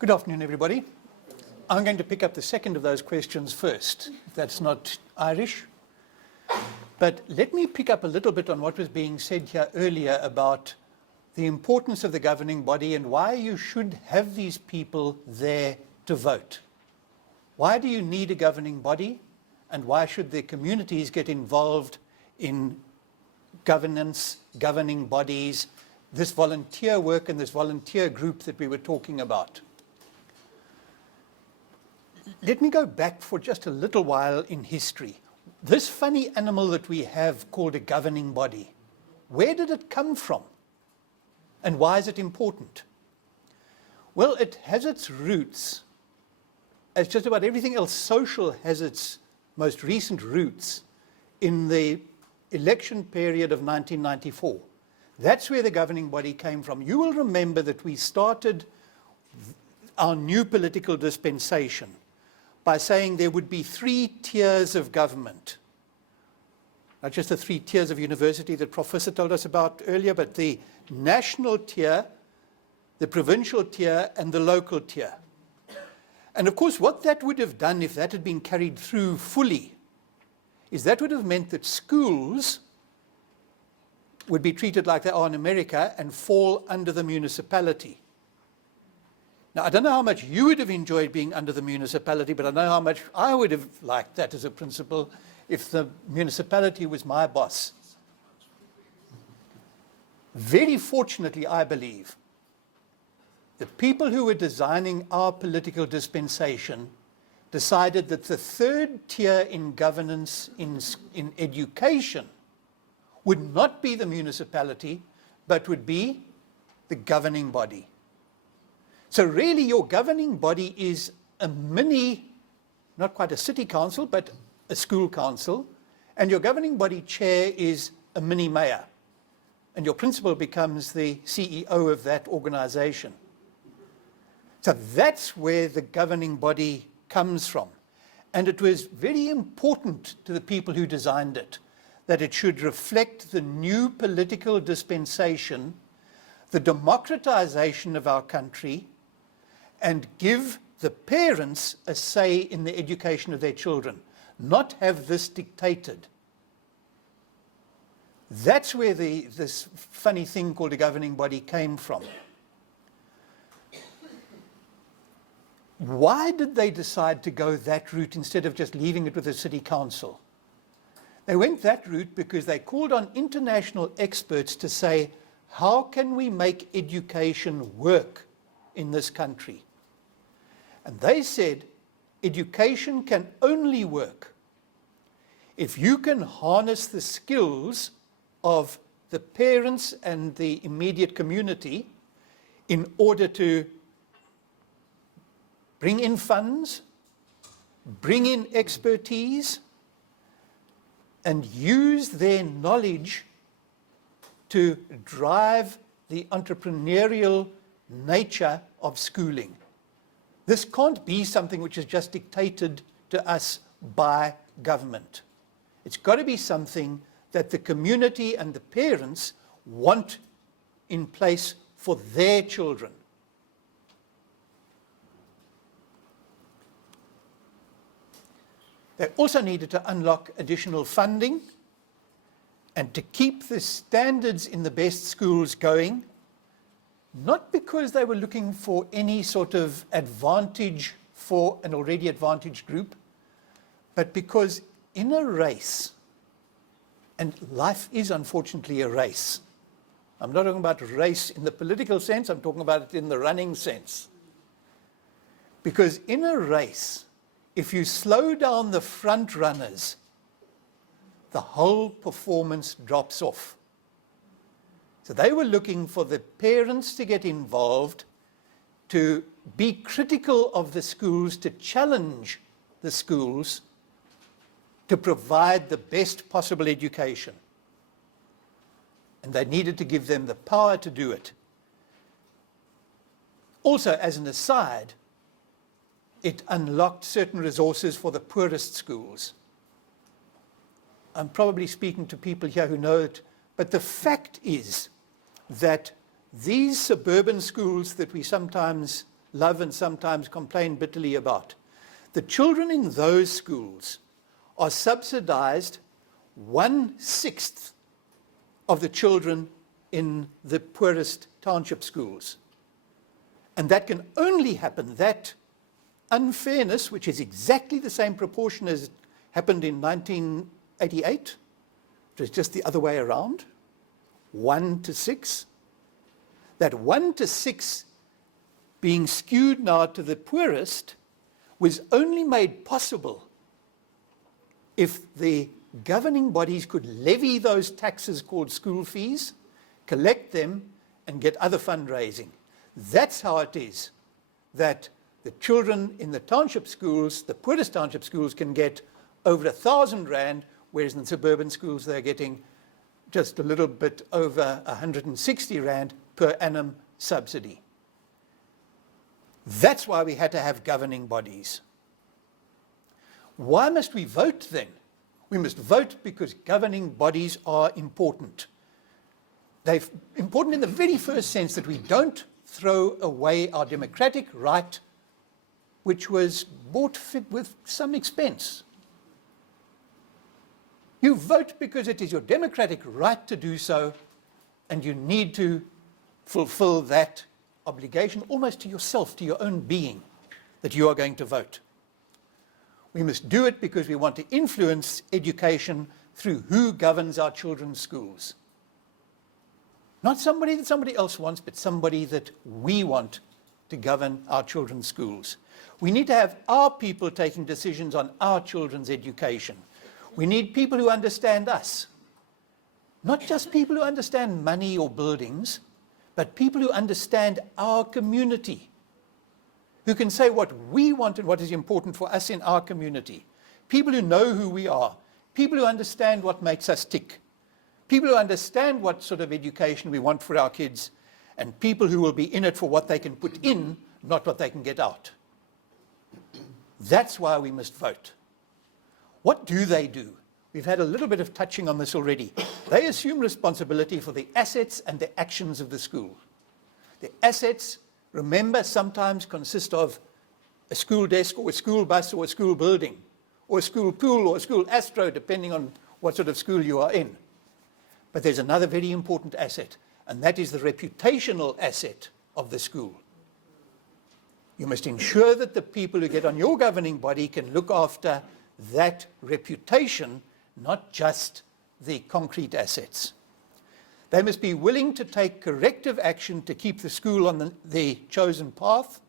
Good afternoon, everybody. I'm going to pick up the second of those questions first, if that's not Irish. But let me pick up a little bit on what was being said here earlier about the importance of the governing body and why you should have these people there to vote. Why do you need a governing body, and why should the communities get involved in governance, governing bodies, this volunteer work and this volunteer group that we were talking about? Let me go back for just a little while in history. This funny animal that we have called a governing body, where did it come from? And why is it important? Well, it has its roots, as just about everything else social has its most recent roots, in the election period of 1994. That's where the governing body came from. You will remember that we started our new political dispensation by saying there would be 3 tiers of government. Not just the 3 tiers of university that Professor told us about earlier, but the national tier, the provincial tier, and the local tier. And of course, what that would have done if that had been carried through fully, is that would have meant that schools would be treated like they are in America and fall under the municipality. Now, I don't know how much you would have enjoyed being under the municipality, but I know how much I would have liked that as a principle if the municipality was my boss. Very fortunately, I believe, the people who were designing our political dispensation decided that the 3rd tier in governance in education would not be the municipality, but would be the governing body. So really your governing body is a mini, not quite a city council, but a school council, and your governing body chair is a mini mayor, and your principal becomes the CEO of that organization. So that's where the governing body comes from. And it was very important to the people who designed it that it should reflect the new political dispensation, the democratization of our country, and give the parents a say in the education of their children, not have this dictated. That's where this funny thing called a governing body came from. Why did they decide to go that route instead of just leaving it with the city council? They went that route because they called on international experts to say, how can we make education work in this country? And they said, education can only work if you can harness the skills of the parents and the immediate community in order to bring in funds, bring in expertise, and use their knowledge to drive the entrepreneurial nature of schooling. This can't be something which is just dictated to us by government. It's got to be something that the community and the parents want in place for their children. They also needed to unlock additional funding and to keep the standards in the best schools going, not because they were looking for any sort of advantage for an already advantaged group, but because in a race, and life is unfortunately a race. I'm not talking about race in the political sense, I'm talking about it in the running sense. Because in a race, if you slow down the front runners, the whole performance drops off. So they were looking for the parents to get involved, to be critical of the schools, to challenge the schools, to provide the best possible education. And they needed to give them the power to do it. Also, as an aside, it unlocked certain resources for the poorest schools. I'm probably speaking to people here who know it, but the fact is that these suburban schools that we sometimes love and sometimes complain bitterly about. The children in those schools are subsidized 1/6 of the children in the poorest township schools. And that can only happen, that unfairness, which is exactly the same proportion as happened in 1988, it was just the other way around, 1/6. That 1/6 being skewed now to the poorest was only made possible if the governing bodies could levy those taxes called school fees, collect them, and get other fundraising. That's how it is that the children in the township schools, the poorest township schools, can get over 1,000 rand, whereas in the suburban schools they're getting just a little bit over 160 rand per annum subsidy. That's why we had to have governing bodies. Why must we vote then? We must vote because governing bodies are important. They're important in the very first sense that we don't throw away our democratic right, which was bought with some expense. You vote because it is your democratic right to do so, and you need to fulfill that obligation almost to yourself, to your own being, that you are going to vote. We must do it because we want to influence education through who governs our children's schools. Not somebody that somebody else wants, but somebody that we want to govern our children's schools. We need to have our people taking decisions on our children's education. We need people who understand us. Not just people who understand money or buildings, but people who understand our community, who can say what we want and what is important for us in our community. People who know who we are, people who understand what makes us tick, people who understand what sort of education we want for our kids, and people who will be in it for what they can put in, not what they can get out. That's why we must vote. What do they do? We've had a little bit of touching on this already. They assume responsibility for the assets and the actions of the school. The assets, remember, sometimes consist of a school desk or a school bus or a school building or a school pool or a school astro, depending on what sort of school you are in. But there's another very important asset, and that is the reputational asset of the school. You must ensure that the people who get on your governing body can look after that reputation, not just the concrete assets. They must be willing to take corrective action to keep the school on the chosen path.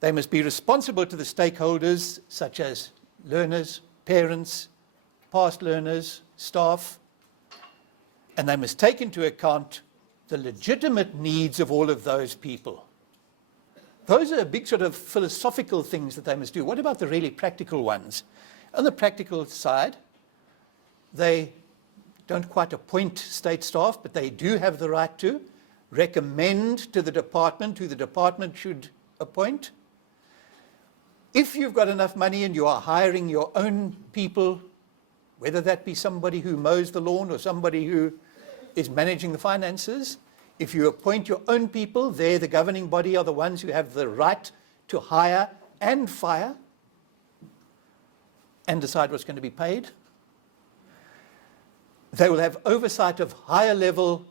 They must be responsible to the stakeholders, such as learners, parents, past learners, staff, and they must take into account the legitimate needs of all of those people. Those are big sort of philosophical things that they must do. What about the really practical ones? On the practical side, they don't quite appoint state staff, but they do have the right to recommend to the department who the department should appoint. If you've got enough money and you are hiring your own people, whether that be somebody who mows the lawn or somebody who is managing the finances, if you appoint your own people, they're the governing body are the ones who have the right to hire and fire and decide what's going to be paid. They will have oversight of higher level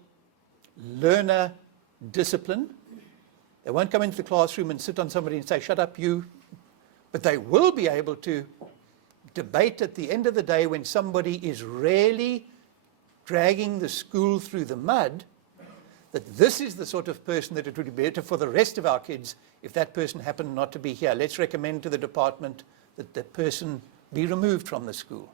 learner discipline. They won't come into the classroom and sit on somebody and say, shut up you. But they will be able to debate at the end of the day when somebody is really dragging the school through the mud, that this is the sort of person that it would be better for the rest of our kids if that person happened not to be here. Let's recommend to the department that that person be removed from the school.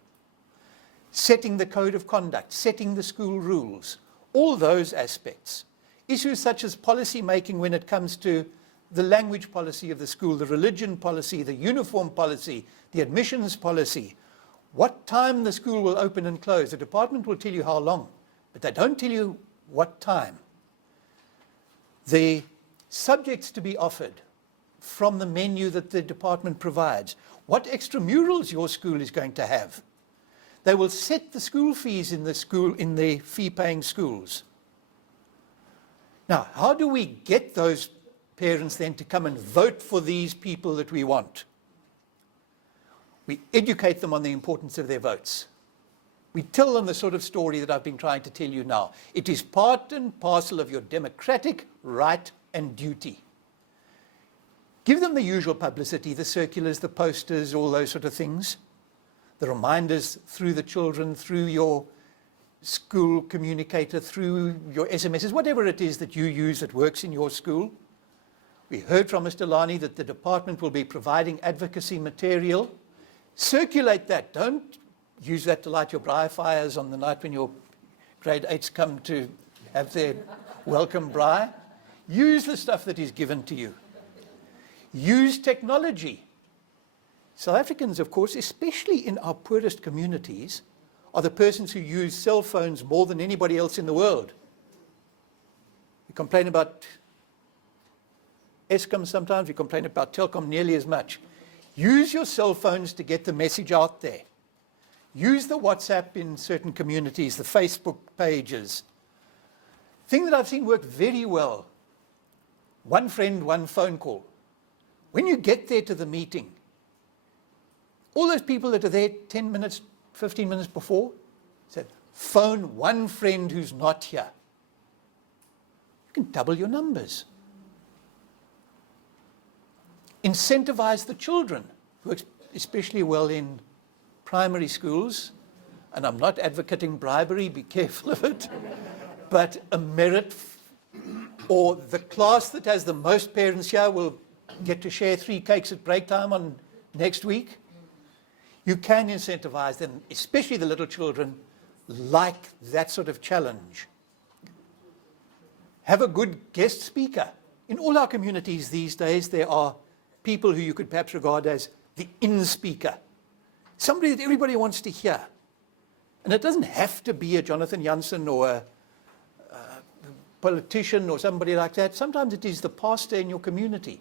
Setting the code of conduct, setting the school rules, all those aspects. Issues such as policy making when it comes to the language policy of the school, the religion policy, the uniform policy, the admissions policy, what time the school will open and close. The department will tell you how long, but they don't tell you what time. The subjects to be offered from the menu that the department provides, what extramurals your school is going to have. They will set the school fees in the fee-paying schools. Now, how do we get those parents then to come and vote for these people that we want. We educate them on the importance of their votes. We tell them the sort of story that I've been trying to tell you now. It is part and parcel of your democratic right and duty. Give them the usual publicity, the circulars, the posters, all those sort of things. The reminders through the children, through your school communicator, through your SMSs, whatever it is that you use that works in your school. We heard from Mr. Lani that the department will be providing advocacy material. Circulate that. Don't use that to light your braai fires on the night when your grade 8s come to have their welcome braai. Use the stuff that is given to you. Use technology. South Africans, of course, especially in our poorest communities, are the persons who use cell phones more than anybody else in the world. We complain about Eskom sometimes, we complain about Telkom nearly as much. Use your cell phones to get the message out there. Use the WhatsApp in certain communities, the Facebook pages. Thing that I've seen work very well, one friend, one phone call. When you get there to the meeting, all those people that are there 10 minutes, 15 minutes before, said, phone one friend who's not here. You can double your numbers. Incentivize the children. Works especially well in primary schools. And I'm not advocating bribery, be careful of it. But a merit, or the class that has the most parents here will get to share 3 cakes at break time on next week. You can incentivize them, especially the little children, like that sort of challenge. Have a good guest speaker. In all our communities these days, there are people who you could perhaps regard as the in-speaker. Somebody that everybody wants to hear. And it doesn't have to be a Jonathan Jansen or a politician or somebody like that. Sometimes it is the pastor in your community.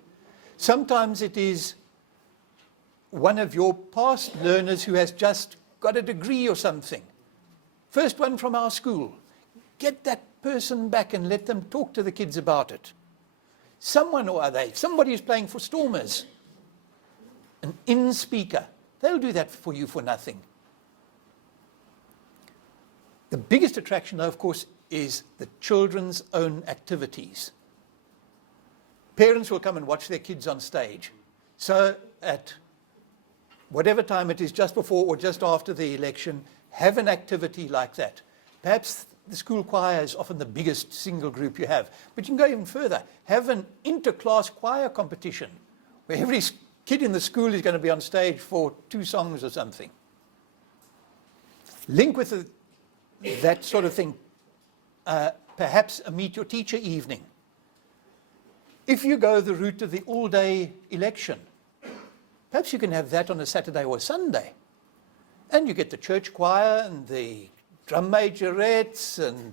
Sometimes it is one of your past learners who has just got a degree or something. First one from our school. Get that person back and let them talk to the kids about it. Someone or other, somebody who's playing for Stormers, an in-speaker. They'll do that for you for nothing. The biggest attraction, though, of course, is the children's own activities. Parents will come and watch their kids on stage. So at whatever time it is, just before or just after the election, have an activity like that. Perhaps the school choir is often the biggest single group you have. But you can go even further. Have an inter-class choir competition where every kid in the school is going to be on stage for 2 songs or something. Link with that sort of thing. Perhaps a meet your teacher evening. If you go the route of the all-day election, perhaps you can have that on a Saturday or a Sunday. And you get the church choir and the drum majorettes and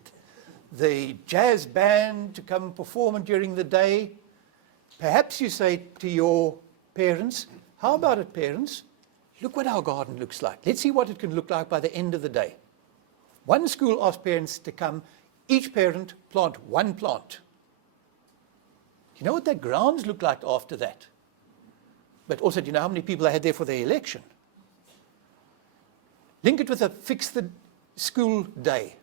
the jazz band to come perform during the day. Perhaps you say to your parents, how about it, parents? Look what our garden looks like. Let's see what it can look like by the end of the day. One school asked parents to come, each parent plant 1 plant. Do you know what their grounds look like after that? But also, do you know how many people they had there for their election? Link it with a fix the school day.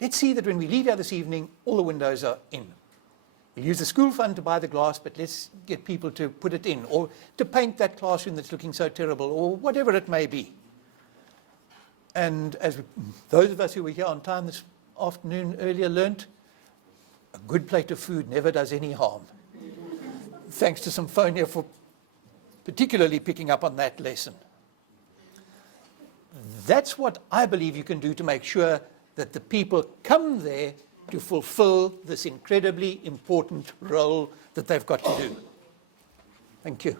Let's see that when we leave here this evening, all the windows are in. We'll use the school fund to buy the glass, but let's get people to put it in, or to paint that classroom that's looking so terrible, or whatever it may be. And as those of us who were here on time this afternoon earlier learnt, a good plate of food never does any harm. Thanks to Symphonia for particularly picking up on that lesson. That's what I believe you can do to make sure that the people come there to fulfill this incredibly important role that they've got to do. Thank you.